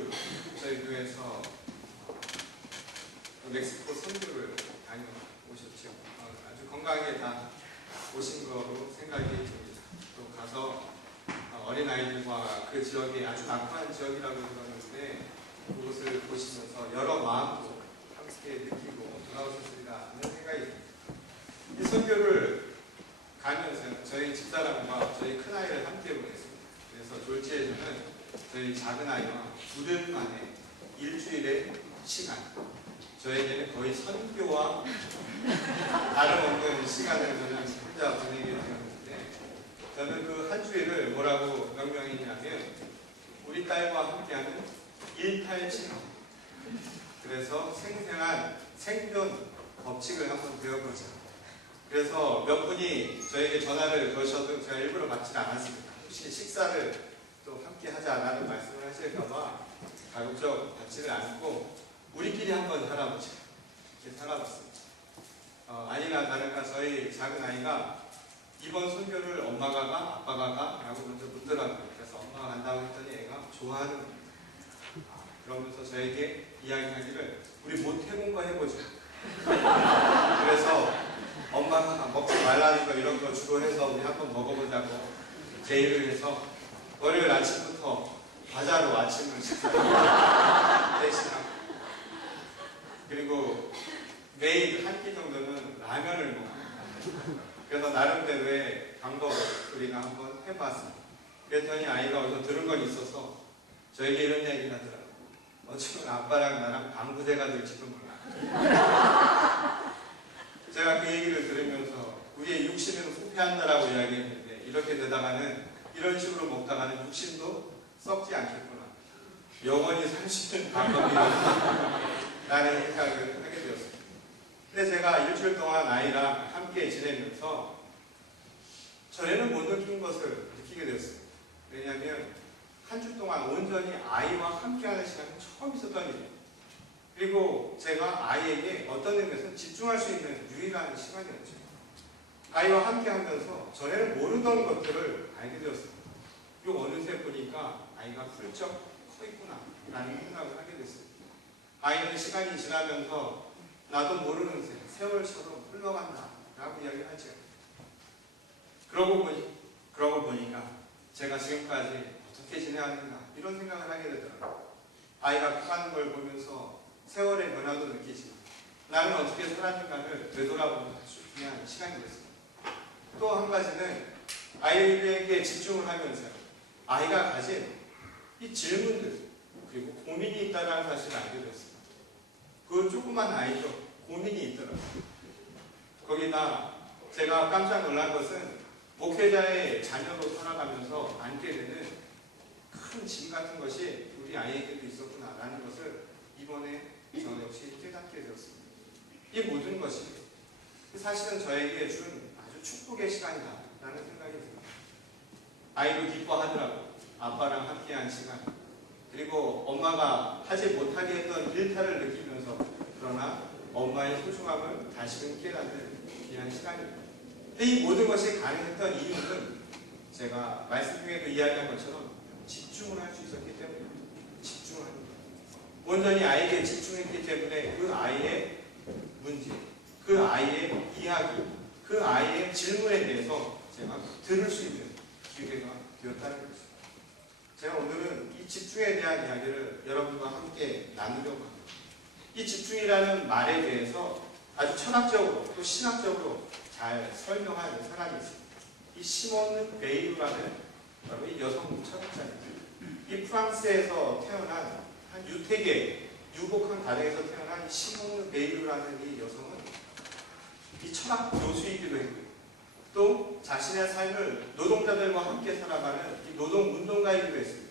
지난주 저희 교회에서 멕시코 선교를 다녀오셨죠. 아주 건강하게 다 오신 거로 생각이 듭니다. 또 가서 어린아이들과 그 지역이 아주 낙후한 지역이라고 들었는데 그곳을 보시면서 여러 마음도 함께 느끼고 돌아오셨으리라 하는 생각이 듭니다. 이 선교를 가면서 저희 집사람과 저희 큰아이를 함께 보냈습니다. 그래서 졸지에서는 저희 작은아이와 9년 만에 일주일의 시간, 저에게는 거의 선교와 다름없는 시간을 저는 혼자 보내게 되었는데, 저는 그 한 주일을 뭐라고 명명했냐면 우리 딸과 함께하는 일탈신앙, 그래서 생생한 생존 법칙을 한번 배워보자. 그래서 몇 분이 저에게 전화를 거셔도 제가 일부러 받지 않았습니다. 혹시 식사를 또 함께 하자라는 말씀을 하실까봐 가급적 받지를 않고 우리끼리 한번 살아보자, 이렇게 살아봤습니다. 아니나 다를까 저희 작은 아이가 이번 선교를 엄마가 가? 아빠가 가? 라고 먼저 묻더라고요. 그래서 엄마가 간다고 했더니 애가 좋아하는 겁니다. 그러면서 저에게 이야기하기를 우리 모태공부 해보자. 그래서 엄마가 먹지 말라는 거 이런 거 주로 해서 우리 한번 먹어보자고 제의를 해서 월요일 아침부터 과자로 아침을 대신하고, 그리고 매일 한 끼 정도는 라면을 먹고, 그래서 나름대로의 방법을 우리가 한번 해봤습니다. 그랬더니 아이가 어디서 들은 건 있어서 저에게 이런 얘기를 하더라고요. 어쩌면 아빠랑 나랑 방부제가 될지도 몰라. 제가 그 얘기를 들으면서 우리의 육신은 후퇴한다라고 이야기했는데 이렇게 되다가는, 이런 식으로 먹다가는 육신도 썩지 않겠구나, 영원히 살 수 있는 방법이라는 생각을 하게 되었습니다. 근데 제가 일주일 동안 아이랑 함께 지내면서 전에는 못 느낀 것을 느끼게 되었습니다. 왜냐하면 한 주 동안 온전히 아이와 함께하는 시간이 처음 있었던 일이에요. 그리고 제가 아이에게 어떤 의미에서 집중할 수 있는 유일한 시간이었죠. 아이와 함께하면서 전에는 모르던 것들을 알게 되었습니다. 그리고 어느새 보니까 아이가 훌쩍 커 있구나 라는 생각을 하게 됐습니다. 아이는 시간이 지나면서 나도 모르는 새, 세월처럼 흘러간다 라고 이야기하죠. 그러고 보니까 제가 지금까지 어떻게 지내왔는가 이런 생각을 하게 되더라고요. 아이가 커가는 걸 보면서 세월의 변화도 느끼지만 나는 어떻게 살았는가를 되돌아보는 아주 중요한 시간이 됐습니다. 또 한 가지는 아이에게 집중을 하면서 아이가 가진 이 질문들 그리고 고민이 있다는 사실을 알게 됐습니다. 그 조그만 아이도 고민이 있더라고요. 거기다 제가 깜짝 놀란 것은 목회자의 자녀로 살아가면서 안게 되는 큰 짐 같은 것이 우리 아이에게도 있었구나라는 것을 이번에 저 역시 깨닫게 되었습니다. 이 모든 것이 사실은 저에게 준 아주 축복의 시간이다라는 생각이 듭니다. 아이도 기뻐하더라고요. 아빠랑 함께한 시간, 그리고 엄마가 하지 못하게 했던 일탈을 느끼면서 그러나 엄마의 소중함을 다시금 깨닫는 귀한 시간입니다. 이 모든 것이 가능했던 이유는 제가 말씀 중에도 이야기한 것처럼 집중을 할 수 있었기 때문입니다. 집중을 합니다. 온전히 아이에게 집중했기 때문에 그 아이의 문제, 그 아이의 이야기, 그 아이의 질문에 대해서 제가 들을 수 있는 기회가 되었다는 것입니다. 제가 오늘은 이 집중에 대한 이야기를 여러분과 함께 나누려고 합니다. 이 집중이라는 말에 대해서 아주 철학적으로 또 신학적으로 잘 설명하는 사람이 있습니다. 이 시몬 베일이라는 바로 이 여성 철학자입니다. 이 프랑스에서 태어난 한 유복한 가정에서 태어난 시몬 베일이라는 이 여성은 이 철학 교수이기도 했고요. 또 자신의 삶을 노동자들과 함께 살아가는 이 노동운동가이기도 했습니다.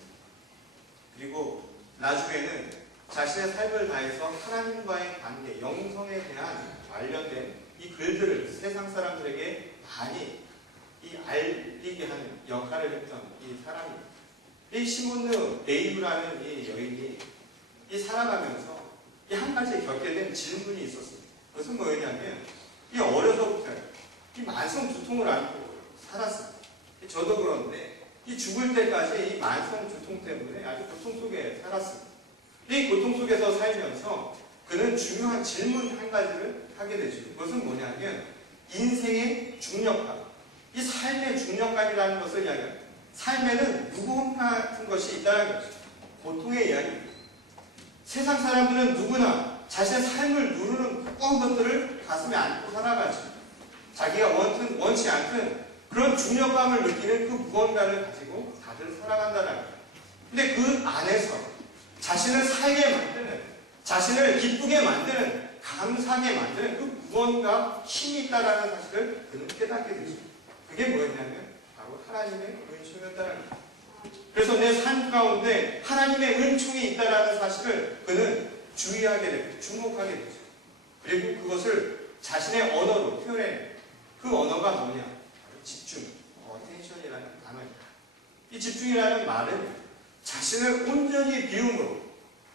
그리고 나중에는 자신의 삶을 다해서 하나님과의 관계, 영성에 대한 관련된 이 글들을 세상 사람들에게 많이 알리게 하는 역할을 했던 이 사람입니다. 이 시몬느 베일이라는 이 여인이 살아가면서 이 한 가지 겪게 된 질문이 있었습니다. 그것은 뭐였냐면 이 어려서부터 이 만성 두통을 안고 살았습니다. 저도 그런데 이 죽을 때까지 이 만성 두통 때문에 아주 고통 속에 살았습니다. 이 고통 속에서 살면서 그는 중요한 질문 한 가지를 하게 되죠. 그것은 뭐냐면 인생의 중력감, 이 삶의 중력감이라는 것을 이야기합니다. 삶에는 무거움 같은 것이 있다는 것이죠. 고통의 이야기입니다. 세상 사람들은 누구나 자신의 삶을 누르는 무거운 것들을 가슴에 안고 살아가죠. 자기가 원치 않든 그런 중력감을 느끼는 그 무언가를 가지고 다들 살아간다는 거예요. 근데 그 안에서 자신을 살게 만드는, 자신을 기쁘게 만드는, 감사하게 만드는 그 무언가 힘이 있다는 사실을 그는 깨닫게 되죠. 그게 뭐였냐면 바로 하나님의 은총이었다는 거예요. 그래서 내 삶 가운데 하나님의 은총이 있다는 사실을 그는 주의하게 되고 주목하게 되죠. 그리고 그것을 자신의 언어로 표현해. 그 언어가 뭐냐? 바로 집중, attention이라는 단어입니다. 이 집중이라는 말은 자신을 온전히 비움으로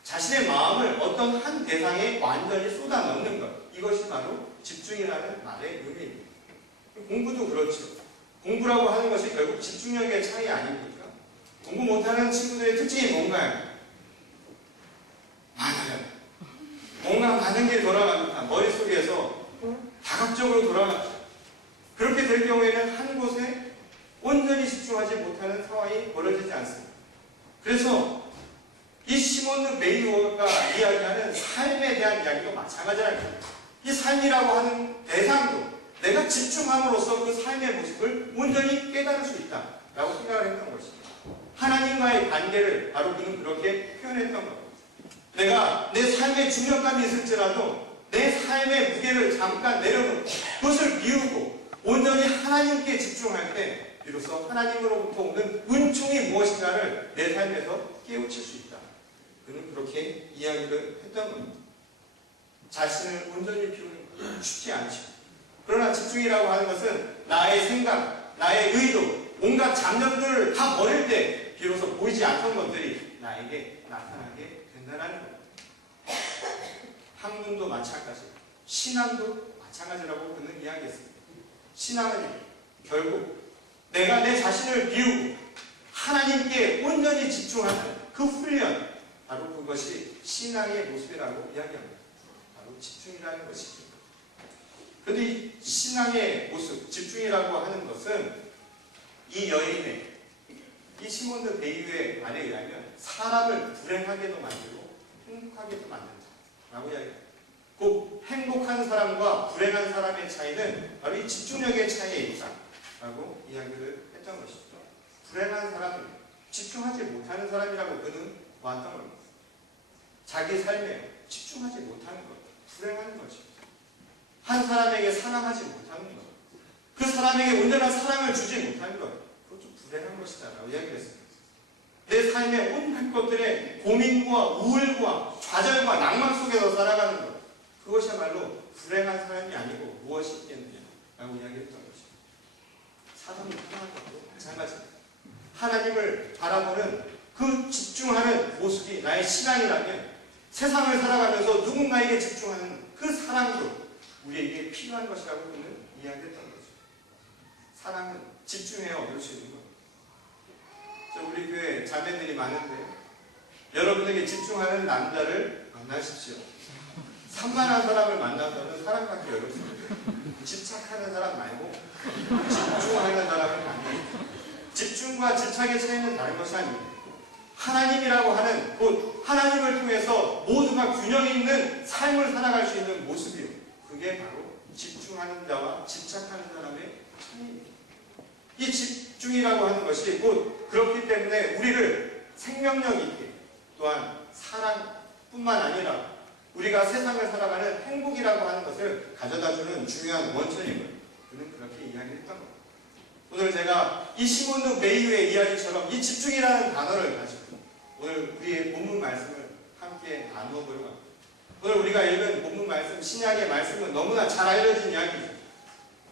자신의 마음을 어떤 한 대상에 완전히 쏟아 넣는 것, 이것이 바로 집중이라는 말의 의미입니다. 공부도 그렇죠. 공부라고 하는 것이 결국 집중력의 차이 아닙니까? 공부 못하는 친구들의 특징이 뭔가요? 많아요. 뭔가 많은 게 돌아갑니다. 머릿속에서 다각적으로 돌아갑니다. 그렇게 될 경우에는 한 곳에 온전히 집중하지 못하는 상황이 벌어지지 않습니다. 그래서 이 시몬 베이오가 이야기하는 삶에 대한 이야기도 마찬가지라는 거예요. 이 삶이라고 하는 대상도 내가 집중함으로써 그 삶의 모습을 온전히 깨달을 수 있다라고 생각을 했던 것입니다. 하나님과의 관계를 바로 그는 그렇게 표현했던 겁니다. 내가 내 삶에 중력감이 있을지라도 내 삶의 무게를 잠깐 내려놓고 그것을 비우고 온전히 하나님께 집중할 때 비로소 하나님으로부터 오는 은총이 무엇인가를 내 삶에서 깨우칠 수 있다. 그는 그렇게 이야기를 했던 겁니다. 자신을 온전히 비우는 것 쉽지 않죠. 그러나 집중이라고 하는 것은 나의 생각, 나의 의도, 온갖 잡념들을 다 버릴 때 비로소 보이지 않던 것들이 나에게 나타나게 된다는 겁니다. 학문도 마찬가지고 신앙도 마찬가지라고 그는 이야기했습니다. 신앙은 결국 내가 내 자신을 비우고 하나님께 온전히 집중하는 그 훈련, 바로 그것이 신앙의 모습이라고 이야기합니다. 바로 집중이라는 것이죠. 그런데 이 신앙의 모습, 집중이라고 하는 것은 이 여인의, 이 시몬 베이유의 말에 의하면 사람을 불행하게도 만들고 행복하게도 만든다라고 이야기합니다. 꼭 행복한 사람과 불행한 사람의 차이는 바로 이 집중력의 차이에 있다라고 이야기를 했던 것이죠. 불행한 사람은 집중하지 못하는 사람이라고 그는 왔던 겁니다. 자기 삶에 집중하지 못하는 것, 불행한 것입니다. 한 사람에게 사랑하지 못하는 것, 그 사람에게 온전한 사랑을 주지 못하는 것, 그것도 불행한 것이다 라고 이야기를 했습니다. 내 삶의 온갖 것들의 고민과 우울과 좌절과 낭만 속에서 살아가는 것, 그것이야말로 불행한 사람이 아니고 무엇이 있겠느냐라고 이야기했던 것입니다. 사람이 편한 것도 마찬가지입니다. 하나님을 바라보는 그 집중하는 모습이 나의 신앙이라면 세상을 살아가면서 누군가에게 집중하는 그 사랑도 우리에게 필요한 것이라고 그는 이야기했던 거죠. 사랑은 집중해야 얻을 수 있는 겁니다. 우리 교회 자매들이 많은데 여러분에게 집중하는 남자를 만나십시오. 산만한 사람을 만나서는 사랑받기 어렵습니다. 집착하는 사람 말고 집중하는 사람을 만나요. 집중과 집착의 차이는 다른 것이 아닙니다. 하나님이라고 하는 곧 하나님을 통해서 모두가 균형 있는 삶을 살아갈 수 있는 모습이요. 그게 바로 집중하는 자와 집착하는 사람의 차이입니다. 이 집중이라고 하는 것이 곧 그렇기 때문에 우리를 생명력 있게 또한 사랑뿐만 아니라 우리가 세상을 살아가는 행복이라고 하는 것을 가져다주는 중요한 원천임을 그는 그렇게 이야기했던 겁니다. 오늘 제가 이 시몬 베이유의 이야기처럼 이 집중이라는 단어를 가지고 오늘 우리의 본문 말씀을 함께 나누어보려고 합니다. 오늘 우리가 읽은 본문 말씀, 신약의 말씀은 너무나 잘 알려진 이야기죠.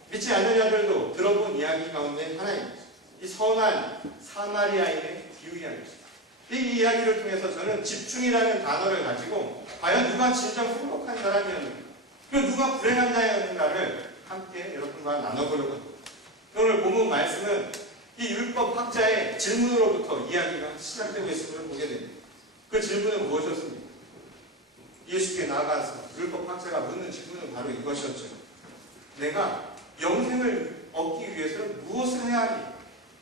믿지 않는 자들도 들어본 이야기 가운데 하나입니다. 이 선한 사마리아인의 비유 이야기입니다. 이 이야기를 통해서 저는 집중이라는 단어를 가지고 과연 누가 진정 행복한 사람이었는가, 그리고 누가 불행한 자였는가를 함께 여러분과 나눠보려고 합니다. 오늘 본문 말씀은 이 율법학자의 질문으로부터 이야기가 시작되고 있음을 보게 됩니다. 그 질문은 무엇이었습니까? 예수께 나아가서 율법학자가 묻는 질문은 바로 이것이었죠. 내가 영생을 얻기 위해서는 무엇을 해야 하니?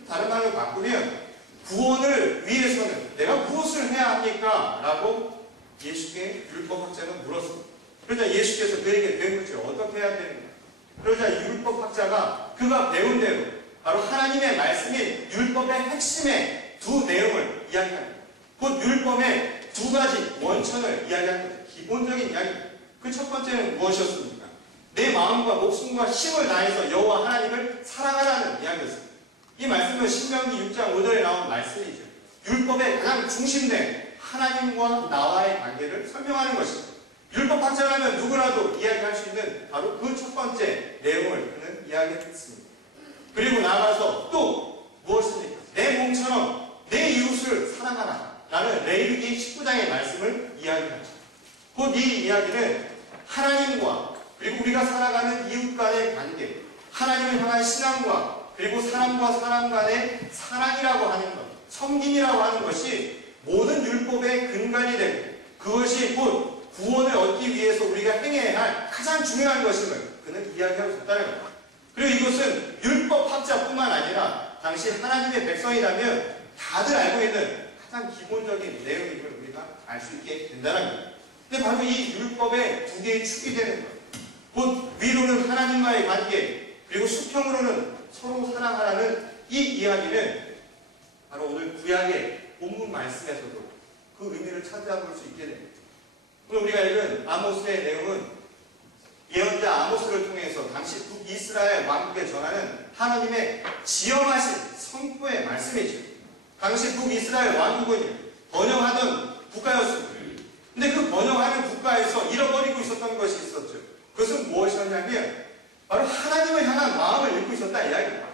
다른 말로 바꾸면 구원을 위해서는 내가 무엇을 해야 합니까? 라고 예수께 율법학자는 물었습니다. 그러자 예수께서 그에게 되묻죠. 어떻게 해야 되는가? 그러자 율법학자가 그가 배운 대로 바로 하나님의 말씀인 율법의 핵심의 두 내용을 이야기합니다. 곧 율법의 두 가지 원천을 이야기하는 거죠. 기본적인 이야기입니다. 그 첫 번째는 무엇이었습니까? 내 마음과 목숨과 힘을 다해서 여호와 하나님을 사랑하라는 이야기였습니다. 이 말씀은 신명기 6장 5절에 나온 말씀이죠. 율법의 가장 중심된 하나님과 나와의 관계를 설명하는 것입니다. 율법학자라면 누구라도 이야기할 수 있는 바로 그 첫 번째 내용을 그는 이야기했습니다. 그리고 나아가서 또 무엇입니까? 내 몸처럼 내 이웃을 사랑하라 라는 레위기 19장의 말씀을 이야기하죠. 곧 이 이야기는 하나님과 그리고 우리가 살아가는 이웃 간의 관계, 하나님을 향한 신앙과 그리고 사람과 사람 간의 사랑이라고 하는 것, 섬김이라고 하는 것이 모든 율법의 근간이 되고 그것이 곧 구원을 얻기 위해서 우리가 행해야 할 가장 중요한 것임을 그는 이야기하고 있다는 겁니다. 그리고 이것은 율법학자뿐만 아니라 당시 하나님의 백성이라면 다들 알고 있는 가장 기본적인 내용임을 우리가 알 수 있게 된다는 겁니다. 근데 바로 이 율법의 두 개의 축이 되는 것, 곧 위로는 하나님과의 관계, 그리고 수평으로는 서로 사랑하라는 이 이야기는 바로 오늘 구약의 본문 말씀에서도 그 의미를 찾아볼 수 있게 됩니다. 오늘 우리가 읽은 아모스의 내용은 예언자 아모스를 통해서 당시 북이스라엘 왕국에 전하는 하나님의 지엄하신 선포의 말씀이죠. 당시 북이스라엘 왕국은 번영하던 국가였습니다. 근데 그 번영하는 국가에서 잃어버리고 있었던 것이 있었죠. 그것은 무엇이었냐면 바로 하나님을 향한 마음을 잃고 있었다 이야기입니다.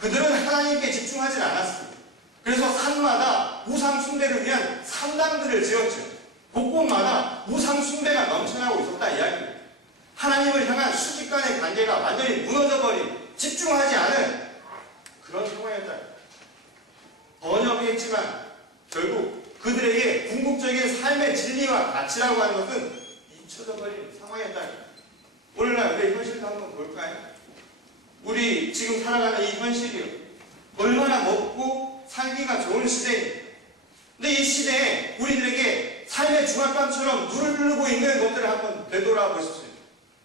그들은 하나님께 집중하지 않았습니다. 그래서 산마다 우상 숭배를 위한 산당들을 지었죠. 곳곳마다 우상 숭배가 넘쳐나고 있었다 이야기입니다. 하나님을 향한 수직 간의 관계가 완전히 무너져버린, 집중하지 않은 그런 상황이었다. 번영했지만 결국 그들에게 궁극적인 삶의 진리와 가치라고 하는 것은 잊혀져버린 상황이었다. 오늘날 우리의 현실도 한번 볼까요? 우리 지금 살아가는 이 현실이요. 얼마나 먹고 살기가 좋은 시대입니다. 근데 이 시대에 우리들에게 삶의 중압감처럼 눈을 누르고 있는 것들을 한번 되돌아보십시오.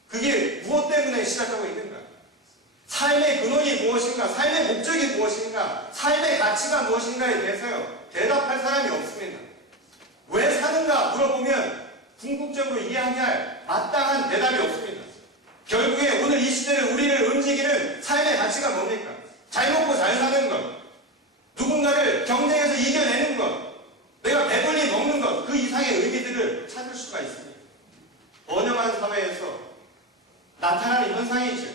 그게 무엇 때문에 시작하고 있는가? 삶의 근원이 무엇인가? 삶의 목적이 무엇인가? 삶의 가치가 무엇인가에 대해서요. 대답할 사람이 없습니다. 왜 사는가 물어보면 궁극적으로 이야기할 마땅한 대답이 없습니다. 결국에 오늘 이 시대를 우리를 움직이는 삶의 가치가 뭡니까? 잘 먹고 잘 사는 것, 누군가를 경쟁에서 이겨내는 것, 내가 배불리 먹는 것, 그 이상의 의미들을 찾을 수가 있습니다. 번영한 사회에서 나타나는 현상이죠.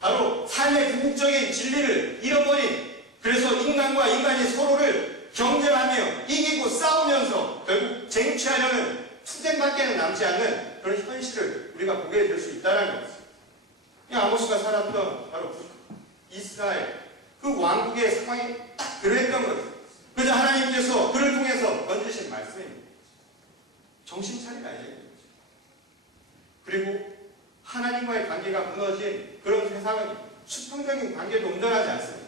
바로 삶의 궁극적인 진리를 잃어버린, 그래서 인간과 인간이 서로를 경쟁하며 이기고 싸우면서 결국 쟁취하려는 투쟁밖에는 남지 않는 그런 현실을 우리가 보게 될 수 있다는 것입니다. 아모스가 살았던 바로 이스라엘 그 왕국의 상황이 딱 그랬던 것입니다. 그래서 하나님께서 그를 통해서 던지신 말씀입니다. 정신 차리라 이야기입니다. 그리고 하나님과의 관계가 무너진 그런 세상은 수평적인 관계도 온전하지 않습니다.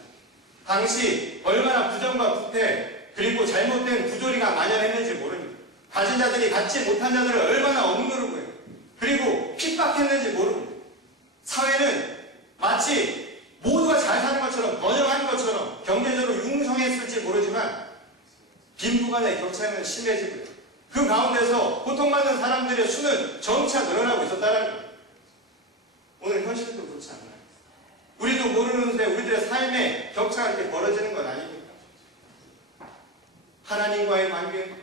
당시 얼마나 부정과 부패 그리고 잘못된 부조리가 만연했는지 모릅니다. 가진 자들이 갖지 못한 자들을 얼마나 억누르고요. 그리고 핍박했는지 모릅니다. 사회는 마치 모두가 잘 사는 것처럼 번영한 것처럼 경제적으로 융성했을지 모르지만 빈부간의 격차는 심해지고요. 그 가운데서 고통받는 사람들의 수는 점차 늘어나고 있었다는 겁니다. 오늘 현실도 그렇지 않나요? 우리도 모르는데 우리들의 삶의 격차가 이렇게 벌어지는 건 아닙니까? 하나님과의 관계,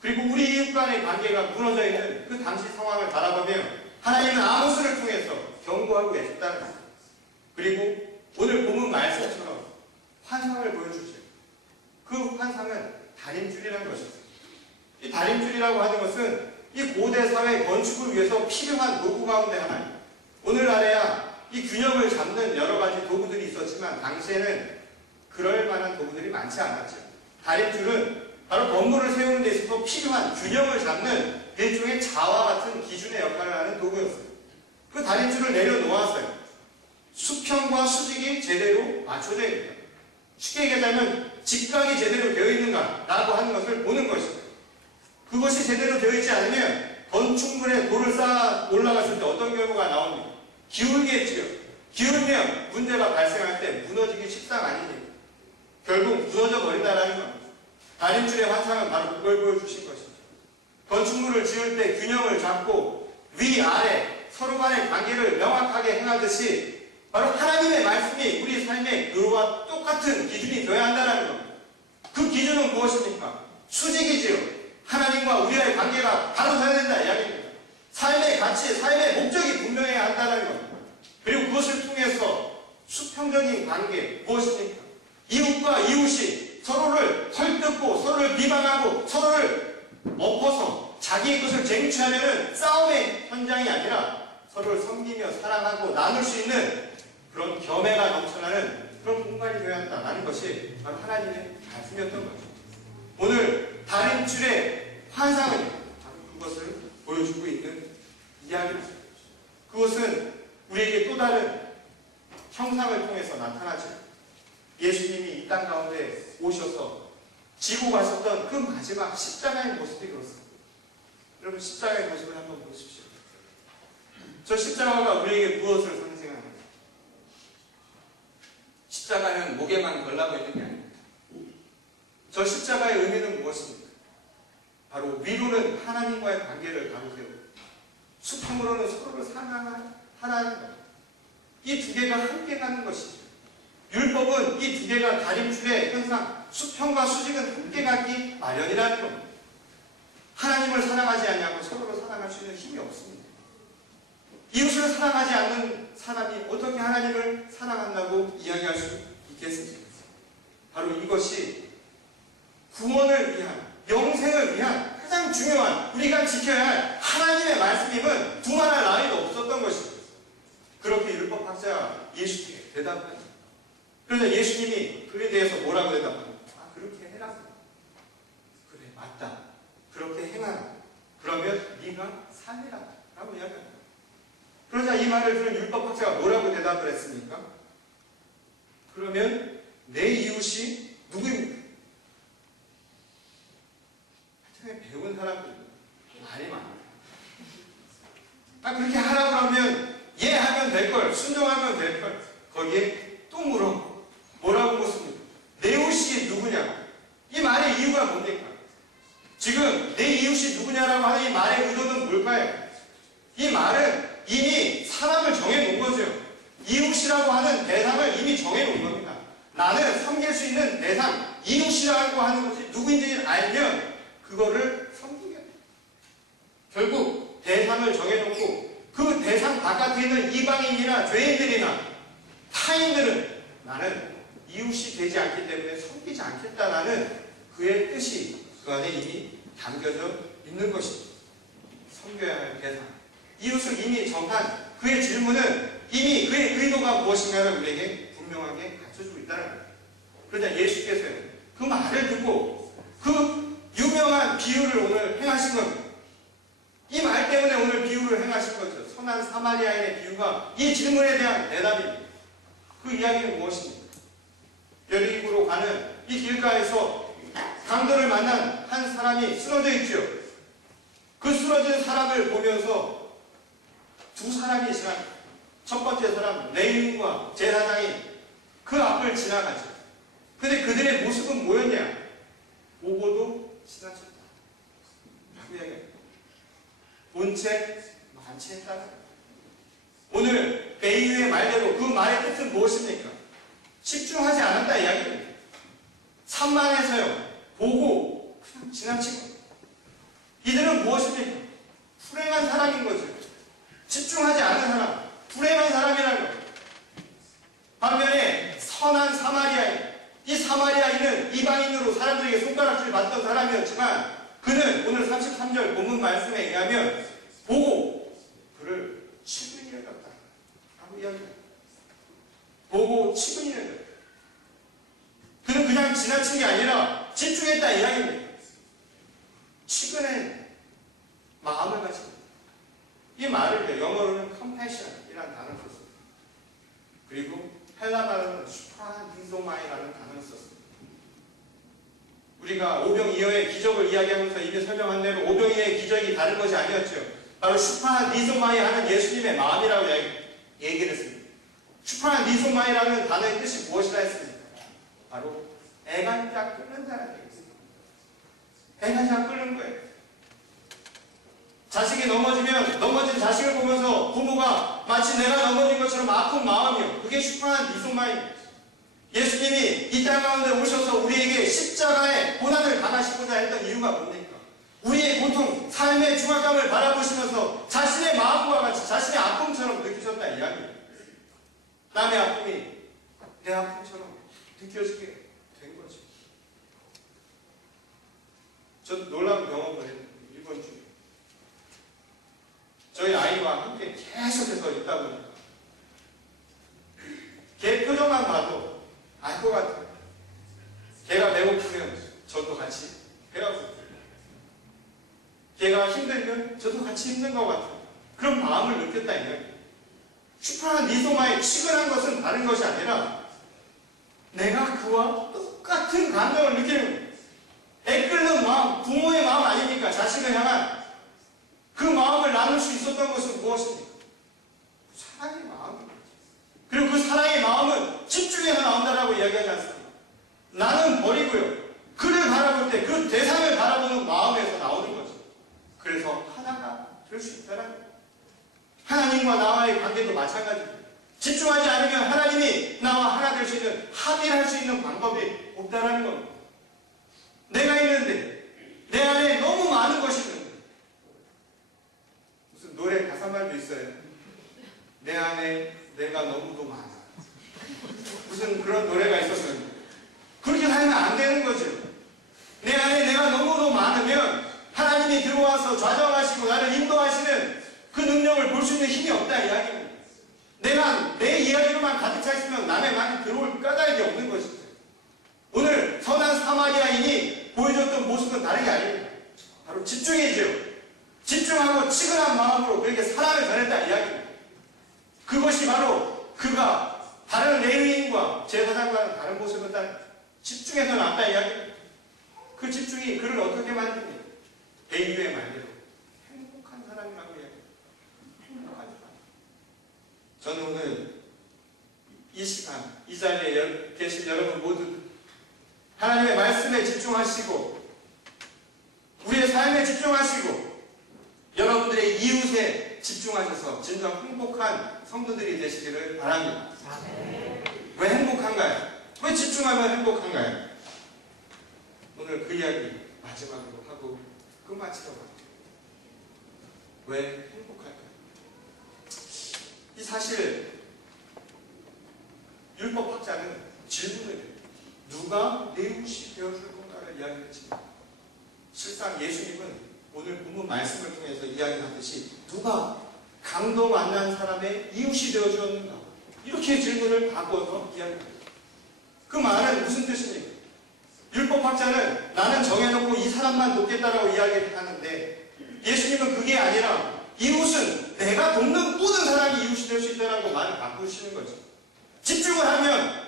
그리고 우리 이웃 간의 관계가 무너져 있는 그 당시 상황을 바라보며 하나님은 아모스를 통해서 경고하고 계셨다는 것입니다. 그리고 오늘 본문 말씀처럼 환상을 보여주죠. 그 환상은 다림줄이라는 것입니다. 이 다림줄이라고 하는 것은 이 고대 사회 건축을 위해서 필요한 도구 가운데 하나입니다. 오늘날에야 이 균형을 잡는 여러 가지 도구들이 있었지만 당시에는 그럴 만한 도구들이 많지 않았죠. 다림줄은 바로 건물을 세우는 데 있어서 필요한 균형을 잡는 일종의 자와 같은 기준의 역할을 하는 도구였어요. 그 다림줄을 내려놓아서요. 수평과 수직이 제대로 맞춰져야 됩니다. 쉽게 얘기하자면 직각이 제대로 되어 있는가라고 하는 것을 보는 것입니다. 그것이 제대로 되어 있지 않으면 건축물에 돌을 쌓아 올라갔을 때 어떤 결과가 나옵니까? 기울겠지요. 기울면 문제가 발생할 때 무너지기 십상 아니니 결국 무너져 버린다는 겁니다. 다림줄의 환상은 바로 그걸 보여주신 것이죠. 건축물을 지을 때 균형을 잡고 위아래 서로 간의 관계를 명확하게 행하듯이 바로 하나님의 말씀이 우리 삶의 그와 똑같은 기준이 되어야 한다는 겁니다. 그 기준은 무엇입니까? 수직이지요. 하나님과 우리의 관계가 바로 서야 된다 이야기입니다. 삶의 가치, 삶의 목적이 분명해야 한다는 겁니다. 그리고 그것을 통해서 수평적인 관계, 무엇입니까? 이웃과 이웃이 서로를 헐뜯고 서로를 비방하고 서로를 엎어서 자기의 것을 쟁취하려는 싸움의 현장이 아니라 서로를 섬기며 사랑하고 나눌 수 있는 그런 겸해가 넘쳐나는 그런 공간이 되어야 한다는 것이 바로 하나님의 말씀이었던 거죠. 오늘 다림줄의 환상은 바로 그것을 보여주고 있는 이야기입니다. 그것은 우리에게 또 다른 형상을 통해서 나타나죠. 예수님이 이 땅 가운데 오셔서 지고 가셨던 그 마지막 십자가의 모습이 그렇습니다. 여러분 십자가의 모습을 한번 보십시오. 저 십자가가 우리에게 무엇을 상징합니까? 십자가는 목에만 걸라고 있는 게 아닙니다. 저 십자가의 의미는 무엇입니까? 바로 위로는 하나님과의 관계를 가로세우고 수평으로는 서로를 사랑하는 것. 이 두 개가 함께 가는 것이죠. 율법은 이 두 개가 다림줄의 현상, 수평과 수직은 함께 가기 마련이라는 겁니다. 하나님을 사랑하지 않냐고 서로를 사랑할 수 있는 힘이 없습니다. 이웃을 사랑하지 않는 사람이 어떻게 하나님을 사랑한다고 이야기할 수 있겠습니까? 바로 이것이 구원을 위한, 영생을 위한 가장 중요한 우리가 지켜야 할 하나님의 말씀임은 두말할 나위도 없었던 것입니다. 그렇게 율법학자 예수님께 대답합니다. 그래서 예수님이 그에 대해서 뭐라고 대답합니까? 아, 그렇게 해라. 그래, 맞다. 그렇게 행하라. 그러면 네가 살리라. 라고 이야기합니다. 그러자 이 말을 들은 율법학자가 뭐라고 대답을 했습니까? 그러면 내 이웃이 누구입니까? 하여튼 배운 사람들 말이 많아요. 아, 그렇게 하라고 하면 예 하면 될걸, 순종하면 될걸. 거기에 또 물어. 뭐라고 묻습니까? 내 이웃이 누구냐? 이 말의 이유가 뭡니까? 지금 내 이웃이 누구냐라고 하는 이 말의 의도는 뭘까요? 이 말은 이미 사람을 정해놓은 거죠. 이웃이라고 하는 대상을 이미 정해놓은 겁니다. 나는 섬길 수 있는 대상, 이웃이라고 하는 것이 누구인지 알면 그거를 섬기게 돼요. 결국 대상을 정해놓고 그 대상 바깥에 있는 이방인이나 죄인들이나 타인들은 나는 이웃이 되지 않기 때문에 섬기지 않겠다라는 그의 뜻이 그 안에 이미 담겨져 있는 것입니다. 섬겨야 할 대상. 이웃을 이미 정한 그의 질문은 이미 그의 의도가 무엇인가를 우리에게 분명하게 갖춰주고 있다는 거예요. 그러자 예수께서요, 그 말을 듣고 그 유명한 비유를 오늘 행하신 겁니다. 이 말 때문에 오늘 비유를 행하신 거죠. 선한 사마리아인의 비유가 이 질문에 대한 대답입니다. 그 이야기는 무엇입니까? 여리고로 가는 이 길가에서 강도를 만난 한 사람이 쓰러져 있죠. 그 쓰러진 사람을 보면서 두 사람이 지나갑니다. 첫 번째 사람 레위인과 제사장이 그 앞을 지나가죠. 근데 그들의 모습은 뭐였냐? 보고도 지나쳤다 라고 이야기합니다. 본체 만취했다. 오늘 베이유의 말대로 그 말의 뜻은 무엇입니까? 집중하지 않았다 이야기입니다. 산만해서요, 보고 그냥 지나치고. 이들은 무엇입니까? 불행한 사람인 거죠. 집중하지 않은 사람, 불행한 사람이라는 거예요. 반면에 선한 사마리아인, 이 사마리아인은 이방인으로 사람들에게 손가락질 받던 사람이었지만 그는 오늘 33절 본문 말씀에 의하면 보고 그를 치근히 여겼다 라고 이야기합니다. 보고 치근히 여겼다. 그는 그냥 지나친 게 아니라 집중했다 이야기입니다. compassion이라는 단어를 썼습니다. 그리고 헬라 말로는 슈프라디소마이라는 단어를 썼습니다. 우리가 오병이어의 기적을 이야기하면서 이미 설명한 대로 오병이어의 기적이 다른 것이 아니었죠. 바로 슈프라디소마이 하는 예수님의 마음이라고 얘기를 했습니다. 슈프라디소마이라는 단어의 뜻이 무엇이라 했습니까? 바로 애간짝 끓는다는 얘기입니다. 애간짝 끓는 거예요. 자식이 넘어지면 넘어진 자식을 보면서 부모가 마치 내가 넘어진 것처럼 아픈 마음이요. 그게 슈프라디소마이입니다. 예수님이 이 땅 가운데 오셔서 우리에게 십자가의 고난을 당하시고자 했던 이유가 뭡니까? 우리의 고통, 삶의 중압감을 바라보시면서 자신의 마음과 같이 자신의 아픔처럼 느끼셨다 이야기입니다. 남의 아픔이 내 아픔처럼 느껴지게 된 거죠. 전 놀라운 경험을 했는데 이번 주에 저희 아이와 함께 계속해서 있다 보니까 걔 표정만 봐도 알 것 같아요. 걔가 배고프면 저도 같이 배가 고프고 걔가 힘들면 저도 같이 힘든 것 같아요. 그런 마음을 느꼈다 이 이야기예요. 슈프라디소마의 치근한 것은 다른 것이 아니라 내가 그와 똑같은 감정을 느끼는 거예요. 애끓는 마음, 부모의 마음 아닙니까? 자식을 향한 그 마음을 나눌 수 있었던 것은 무엇입니까? 사랑의 마음입니다. 그리고 그 사랑의 마음은 집중해서 나온다라고 이야기하지 않습니까? 나는 버리고요. 그를 바라볼 때 그 대상을 바라보는 마음에서 나오는 거죠. 그래서 하나가 될 수 있다는 거예요. 하나님과 나와의 관계도 마찬가지입니다. 집중하지 않으면 하나님이 나와 하나 될 수 있는 합의를 할 수 있는 방법이 없다라는 겁니다. 내가 있는데 내 안에 너무 많은 것이 있는데 무슨 노래 가사말도 있어요. 내 안에 내가 너무도 많아. 무슨 그런 노래가 있었어요. 그렇게 살면 안 되는 거죠. 내 안에 내가 너무도 많으면 하나님이 들어와서 좌정하시고 나를 인도하시는 그 능력을 볼 수 있는 힘이 없다 이야기입니다. 내가 내 이야기로만 가득 차 있으면 남의 말이 들어올 까닭이 없는 것이죠. 오늘 선한 사마리아인이 보여줬던 모습은 다른 게 아닙니다. 바로 집중이죠. 집중하고 치근한 마음으로 그에게 사랑을 전했다 이야기입니다. 그것이 바로 그가 다른 레위인과 제사장과는 다른 모습이었다. 집중해서 나왔다 이야기입니다. 그 집중이 그를 어떻게 만듭니까? 베이비의 말대로 행복한 사람이라고 이야기합니다. 행복한 사람. 저는 오늘 이 시간, 이 자리에 계신 여러분 모두 하나님의 말씀에 집중하시고 우리의 삶에 집중하시고 여러분들의 이웃에 집중하셔서 진정 행복한 성도들이 되시기를 바랍니다. 왜 행복한가요? 왜 집중하면 행복한가요? 오늘 그 이야기 마지막으로 하고 끝마치려고 합니다. 왜 행복할까요? 이 사실 율법학자는 질문을 해요. 누가 내 이웃이 되어줄 건가를 이야기했지만 실상 예수님은 오늘 본문 말씀을 통해서 이야기하듯이 누가 강도 만난 사람의 이웃이 되어주었는가 이렇게 질문을 바꿔서 이야기합니다. 그 말은 무슨 뜻입니까? 율법학자는 나는 정해놓고 이 사람만 돕겠다라고 이야기하는데 예수님은 그게 아니라 이웃은 내가 돕는 모든 사람이 이웃이 될 수 있다라고 말을 바꾸시는 거죠. 집중을 하면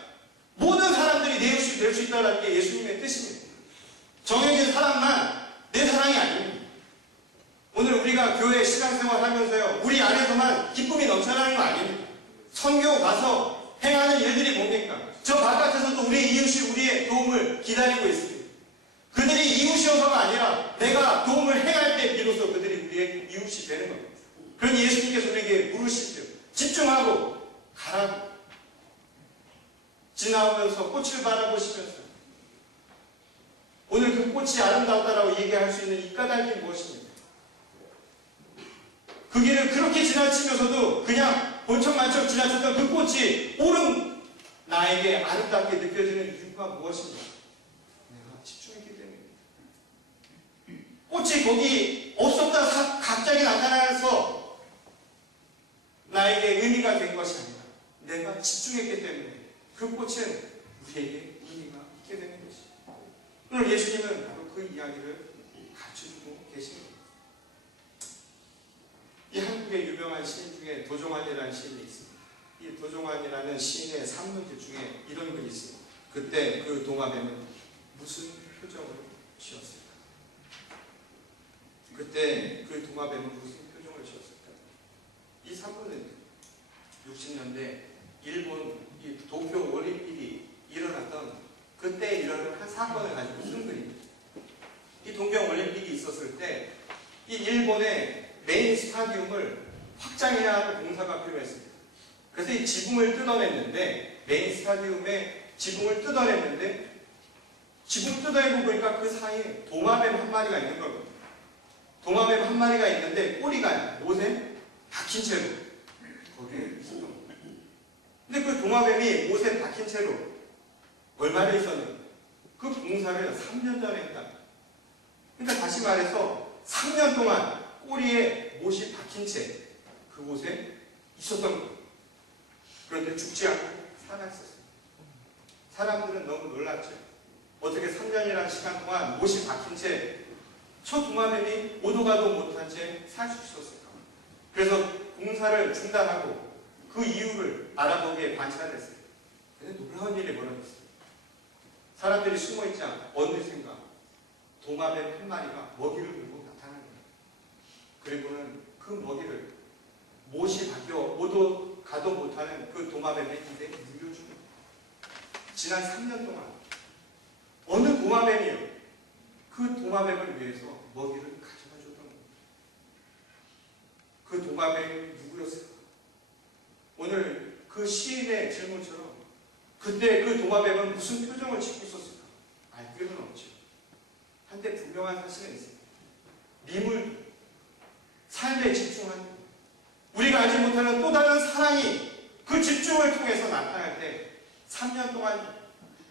모든 사람들이 내 이웃이 될 수 있다는 게 예수님의 뜻입니다. 정해진 사람만 내 사랑이 아닙니다. 오늘 우리가 교회 신앙생활 하면서요, 우리 안에서만 기쁨이 넘쳐나는 거 아닙니다. 선교 가서 행하는 일들이 뭡니까? 저 바깥에서도 우리 이웃이 우리의 도움을 기다리고 있습니다. 그들이 이웃이어서가 아니라 내가 도움을 행할 때 비로소 그들이 우리의 이웃이 되는 겁니다. 그러니 예수님께서 우리에게 물으시죠. 집중하고 가라고. 지나오면서 꽃을 바라보시면서 오늘 그 꽃이 아름다웠다라고 얘기할 수 있는 이 까닭이 무엇입니까? 그 길을 그렇게 지나치면서도 그냥 본청만청 지나쳤던 그 꽃이 옳은 나에게 아름답게 느껴지는 이유가 무엇입니까? 내가 집중했기 때문입니다. 꽃이 거기 없었다 갑자기 나타나서 나에게 의미가 된 것이 아니라 내가 집중했기 때문에 그 꽃은 우리에게 의미가 있게 되는 것입니다. 오늘 예수님은 바로 그 이야기를 가르쳐주고 계십니다. 이 한국의 유명한 시인 중에 중에 도종환이라는 시인이 있습니다. 이 도종환이라는 시인의 산문집 중에 이런 글이 있습니다. 그때 그 동화뱀은 무슨 표정을 지었을까? 그때 그 동화뱀은 무슨 표정을 지었을까? 이 산문은 60년대 일본 이 도쿄 올림픽이 일어났던 그때 일어난 한 사건을 가지고 쓴 글입니다. 이 동경 올림픽이 있었을 때 이 일본의 메인 스타디움을 확장해야 하는 공사가 필요했습니다. 그래서 이 지붕을 뜯어냈는데 메인 스타디움에 지붕을 뜯어냈는데 지붕 뜯어내고 보니까 그 사이에 도마뱀 한 마리가 있는 겁니다. 도마뱀 한 마리가 있는데 꼬리가 못에 박힌 채로 거기에 있었던 겁니다. 근데 그 도마뱀이 못에 박힌 채로 얼마나 있었는가? 그 공사를 3년 전에 했다. 그러니까 다시 말해서 3년 동안 꼬리에 못이 박힌 채 그곳에 있었던 거예요. 그런데 죽지 않고 살아있었어요. 사람들은 너무 놀랐죠. 어떻게 3년이라는 시간 동안 못이 박힌 채 저 도마뱀이 오도 가도 못한 채 살 수 있었을까? 그래서 공사를 중단하고 그 이유를 알아보기에 관찰했어요. 근데 놀라운 일이 벌어졌어요. 사람들이 숨어있지 않고 어느샌가 도마뱀 한 마리가 먹이를 들고 나타난 거예요. 그리고는 그 먹이를 못이 바뀌어 오도 가도 못하는 그 도마뱀의 입에 물려준 거예요. 지난 3년 동안 어느 도마뱀이요? 그 도마뱀을 위해서 먹이를 가져다 줬던 거예요. 그 도마뱀이 누구였을까? 오늘 그 시인의 질문처럼 그때 그 도마뱀은 무슨 표정을 짓고 있었을까? 알 길은 없죠. 한때 분명한 사실은 있습니다. 미물, 삶에 집중한 우리가 알지 못하는 또 다른 사랑이 그 집중을 통해서 나타날 때 3년 동안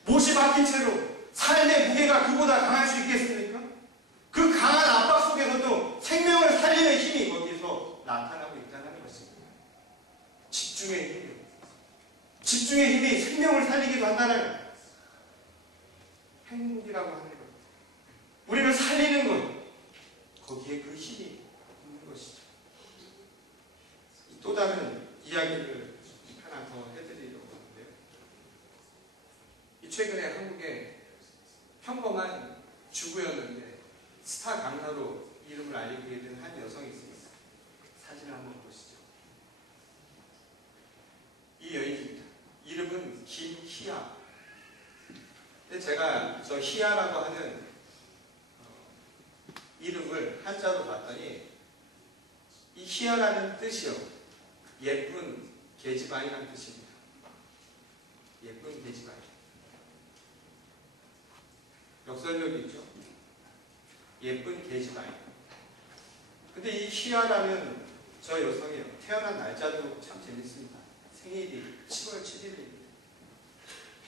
못이 박힌 채로 삶의 무게가 그보다 강할 수 있겠습니까? 그 강한 압박 속에서도 생명을 살리는 힘이 거기서 나타나고 있다는 것입니다. 집중의 힘이요. 집중의 힘이 생명을 살리기도 한다는 행복이라고 하는 것. 우리를 살리는 것. 거기에 그 힘이 있는 것이죠. 또 다른 이야기를 하나 더 해드리려고 하는데요. 최근에 한국에 평범한 주부였는데 스타 강사로 이름을 알리게 된 한 여성이 있습니다. 사진을 한번 보시죠. 이 여인입니다. 이름은 김희아. 근데 제가 저 희아라고 하는 이름을 한자로 봤더니 이 희아라는 뜻이요. 예쁜 계집아이라는 뜻입니다. 예쁜 계집아이. 역설력이 있죠. 예쁜 계집아이. 근데 이 희아라는 저 여성이요. 태어난 날짜도 참 재밌습니다. 생일이 7월 7일입니다.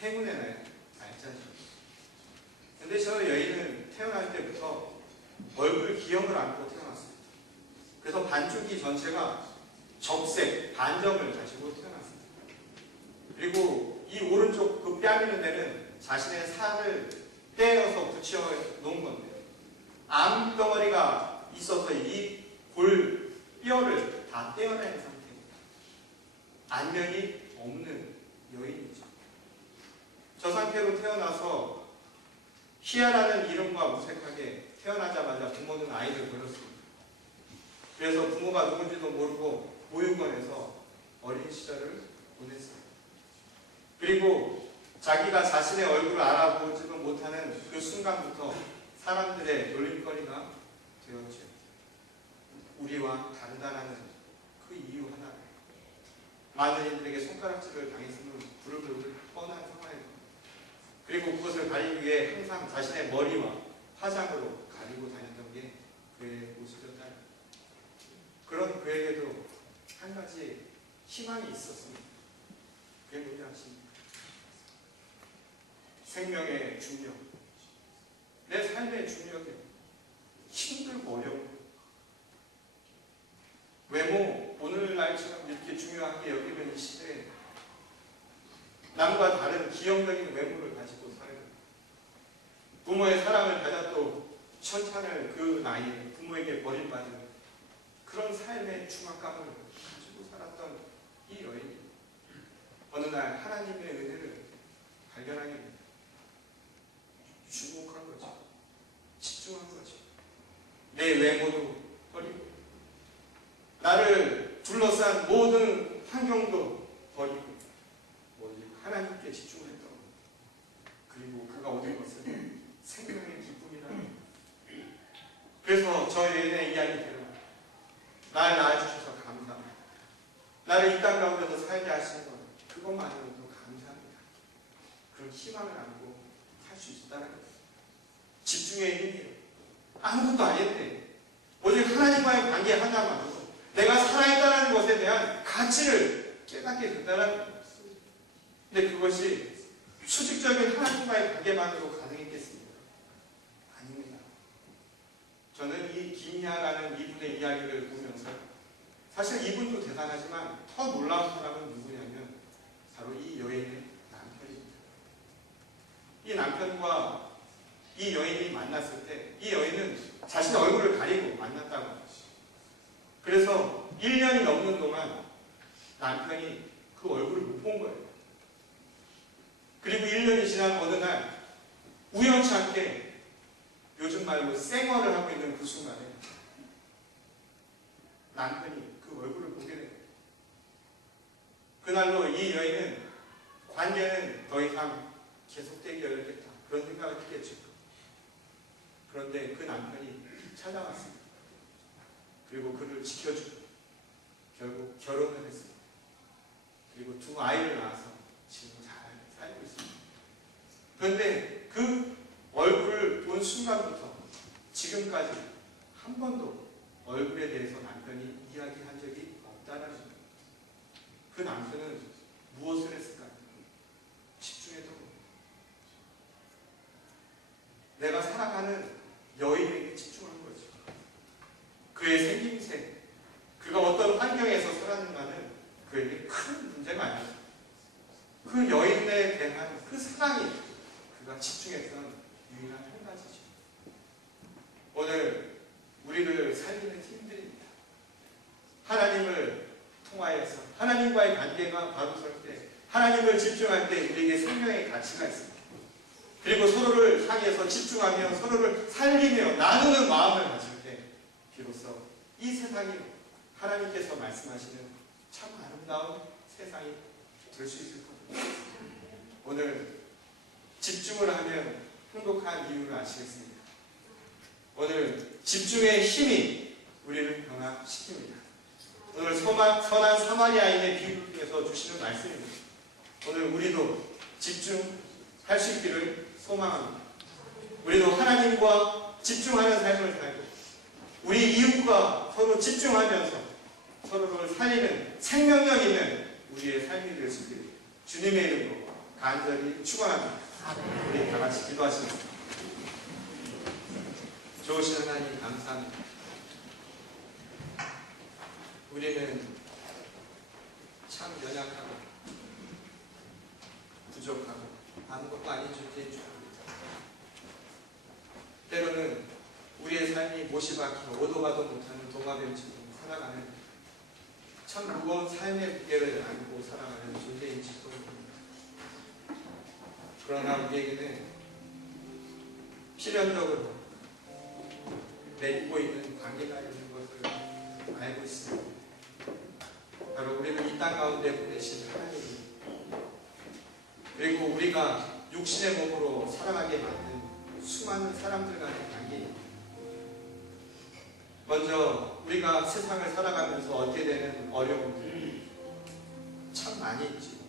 행운의 날짜죠. 근데 저 여인은 태어날 때부터 얼굴 기형을 안고 태어났습니다. 그래서 반쪽이 전체가 적색, 반점을 가지고 태어났습니다. 그리고 이 오른쪽 그 뺨 있는 데는 자신의 살을 떼어서 붙여 놓은 건데요. 암덩어리가 있어서 이 골 뼈를 다 떼어낸 상태입니다. 안면이 없는 여인이죠. 저 상태로 태어나서 희아라는 이름과 무색하게 태어나자마자 부모는 아이를 버렸습니다. 그래서 부모가 누군지도 모르고 보육원에서 어린 시절을 보냈어요. 그리고 자기가 자신의 얼굴을 알아보지도 못하는 그 순간부터 사람들의 놀림거리가 되었죠. 우리와 다르다라는 그 이유 하나. 많은 이들에게 손가락질을 당했으면 부르르 뻔한 상황입니다. 그리고 그것을 가리기 위해 항상 자신의 머리와 화장으로 가리고 다녔던 게 그의 모습이었다. 그런 그에게도 한 가지 희망이 있었습니다. 그게 뭔지 아십니까? 생명의 중력, 내 삶의 중력이 힘들고 어려운 외모, 오늘날처럼 이렇게 중요하게 여기는 이 시대에 남과 다른 기형적인 외모를 가지고 살고 부모의 사랑을 받아도 천찬을 그 나이에 부모에게 버림받은 그런 삶의 중압감을 가지고 가지고 살았던 이 여인이 어느 날 하나님의 은혜를 발견하게 됩니다. 주목한 거죠. 집중한 거죠. 내 외모도 버리고 나를 둘러싼 모든 환경도 버리고 오직 하나님께 집중했던 겁니다. 그리고 그가 얻은 것은 생명의 기쁨이라는 겁니다. 그래서 저 여인의 이야기대로 날 낳아주셔서 감사합니다. 나를 이 땅 가운데서 살게 하신 것 그것만으로도 감사합니다. 그런 희망을 안고 할 수 있다는 거예요. 집중의 힘이에요. 아무것도 아닌데 오직 하나님과의 관계 하나만으로 내가 살아있다는 것에 대한 가치를 깨닫게 된다는 거예요. 근데 그것이 수직적인 하나님과의 관계만으로 가능했겠습니까? 아닙니다. 저는 이 김희아라는 이분의 이야기를 보면서 사실 이분도 대단하지만 더 놀라운 사람은 누구냐면 바로 이 여인의 남편입니다. 이 남편과 이 여인이 만났을 때 이 여인은 자신의 얼굴을 가리고 만났다고 하죠. 그래서 1년이 넘는 동안 남편이 그 얼굴을 못 본 거예요. 그리고 1년이 지난 어느 날 우연치 않게 요즘 말로 쌩얼을 하고 있는 그 순간에 남편이 그 얼굴을 보게 돼요. 그날로 이 여인은 관계는 더 이상 계속되기 어렵겠다 그런 생각을 했겠죠. 그런데 그 남편이 찾아왔습니다. 그리고 그를 지켜주고 결국 결혼을 했습니다. 그리고 2 아이를 낳아서 지금 잘 살고 있습니다. 그런데 그 얼굴을 본 순간부터 지금까지 한 번도 얼굴에 대해서 남편이 이야기한 적이 없다는 겁니다. 그 남편은 무엇을 했을까요? 집중했던 겁니다. 내가 살아가는 여인에게 집중한 거죠. 그의 생김새, 그가 어떤 환경에서 살았는가는 그에게 큰 문제가 아니었어요. 그 여인에 대한 그 사랑이 그가 집중했던 유일한 한 가지죠. 오늘 우리를 살리는 힘들입니다. 하나님을 통하여서 하나님과의 관계가 바로 설 때 하나님을 집중할 때 우리에게 생명의 가치가 있습니다. 그리고 서로를 향해서 집중하며 서로를 살리며 나누는 마음을 가질 때 비로소 이 세상이 하나님께서 말씀하시는 참 아름다운 세상이 될 수 있을 겁니다. 오늘 집중을 하면 행복한 이유를 아시겠습니까? 오늘 집중의 힘이 우리를 변화시킵니다. 오늘 선한 사마리아인의 비유를 통해서 주시는 말씀입니다. 오늘 우리도 집중할 수 있기를 소망합니다. 우리도 하나님과 집중하는 삶을 살고 우리 이웃과 서로 집중하면서 서로를 살리는 생명력 있는 우리의 삶이 될 수 있기를 주님의 이름으로 간절히 축원합니다. 우리 다 같이 기도하시겠습니다. 좋으신 하나님 감사합니다. 우리는 참 연약하고 부족하고 아무것도 아닌 존재인 줄 압니다. 때로는 우리의 삶이 못이 박혀 오도 가도 못하는 동화뱀처럼 살아가는 참 무거운 삶의 무게를 안고 살아가는 존재인지도 모릅니다. 그러나 우리에게는 필연적으로 맺고 있는 관계가 있는 것을 알고 있습니다. 바로 우리는 이 땅 가운데 보내신 하나님입니다. 그리고 우리가 육신의 몸으로 살아가게 만든 수많은 사람들 간의 관계입니다. 먼저 우리가 세상을 살아가면서 얻게 되는 어려움들이 참 많이 있지.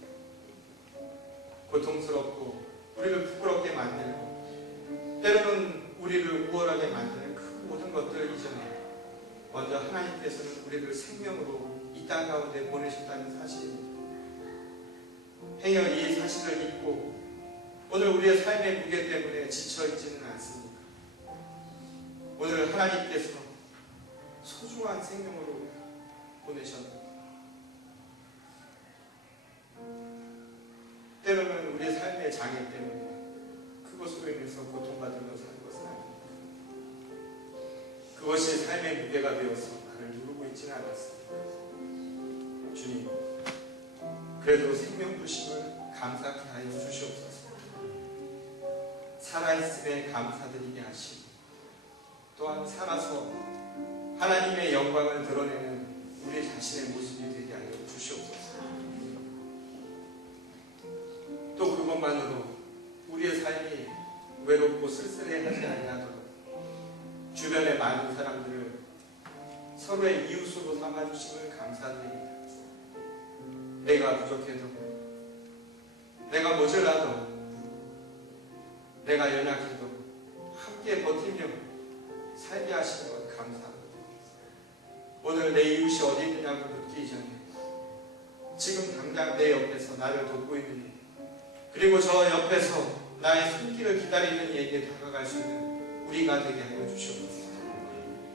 고통스럽고 우리를 부끄럽게 만들고 때로는 우리를 우월하게 만드는 그 모든 것들 이전에 먼저 하나님께서는 우리를 생명으로 이 땅 가운데 보내셨다는 사실입니다. 행여 이 사실을 믿고 오늘 우리의 삶의 무게 때문에 지쳐있지는 않습니다. 오늘 하나님께서 소중한 생명으로 보내셨습니다. 때로는 우리의 삶의 장애 때문에 그것으로 인해서 고통받으며 사는 것은 아닙니다. 그것이 삶의 무게가 되어서 나를 누르고 있지는 않았습니다. 주님, 그래도 생명 주심을 감사케 하여 주시옵소서. 살아있음에 감사드리게 하시고, 또한 살아서 하나님의 영광을 드러내는 우리 자신의 모습이 되게 하여 주시옵소서. 또 그것만으로 우리의 삶이 외롭고 쓸쓸해하지 아니하도록 주변의 많은 사람들을 서로의 이웃으로 삼아주심을 감사드립니다. 내가 부족해도, 내가 모자라도, 내가 연약해도 함께 버티며 살게 하시는 것 감사합니다. 오늘 내 이웃이 어디 있느냐고 묻기 전에 지금 당장 내 옆에서 나를 돕고 있는 이, 그리고 저 옆에서 나의 손길을 기다리는 이에게 다가갈 수 있는 우리가 되게 하여 주시옵소서.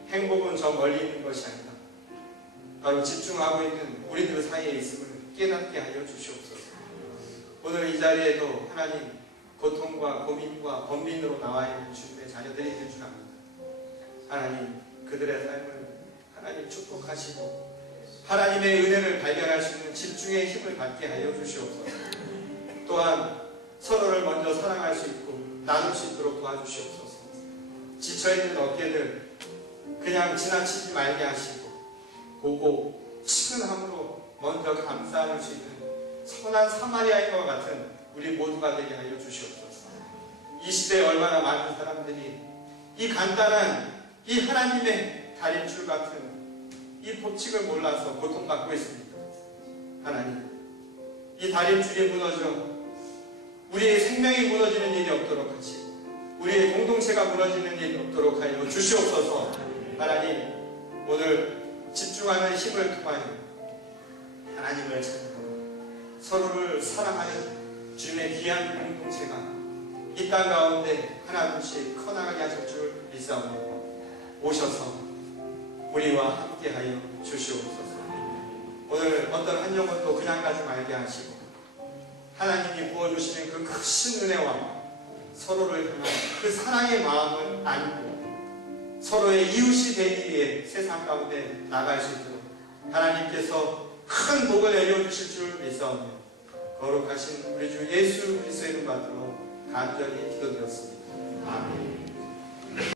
행복은 저 멀리 있는 것이 아니라 바로 집중하고 있는 우리들 사이에 있음을 깨닫게 하여 주시옵소서. 오늘 이 자리에도 하나님 고통과 고민과 번민으로 나와 있는 주님의 자녀들이 있는 줄 압니다. 하나님 그들의 삶을 하나님 축복하시고 하나님의 은혜를 발견할 수 있는 집중의 힘을 받게 하여 주시옵소서. 또한 서로를 먼저 사랑할 수 있고 나눌 수 있도록 도와주시옵소서. 지쳐있는 어깨들 그냥 지나치지 말게 하시고 보고 친근함으로 먼저 감싸할 수 있는 선한 사마리아인 것 같은 우리 모두가 되게 하여 주시옵소서. 이 시대에 얼마나 많은 사람들이 이 간단한 이 하나님의 다림줄 같은 이 법칙을 몰라서 고통받고 있습니다. 하나님, 이 다림줄이 무너져 우리의 생명이 무너지는 일이 없도록 하시고 우리의 공동체가 무너지는 일이 없도록 하여 주시옵소서. 하나님, 오늘 집중하는 힘을 통하여 하나님을 찾고 서로를 사랑하여 주님의 귀한 공동체가 이 땅 가운데 하나둘씩 커나가게 하실 줄 믿사오며 오셔서 우리와 함께하여 주시옵소서. 오늘 어떤 한 영혼도 그냥 가지 말게 하시고 하나님이 부어주시는 그 크신 은혜와 서로를 향한 그 사랑의 마음을 안고 서로의 이웃이 되기 위해 세상 가운데 나갈 수 있도록 하나님께서 큰 복을 내려주실 줄 믿사오며 거룩하신 우리 주 예수 그리스도의 이름 받들어 간절히 기도드렸습니다. 아멘.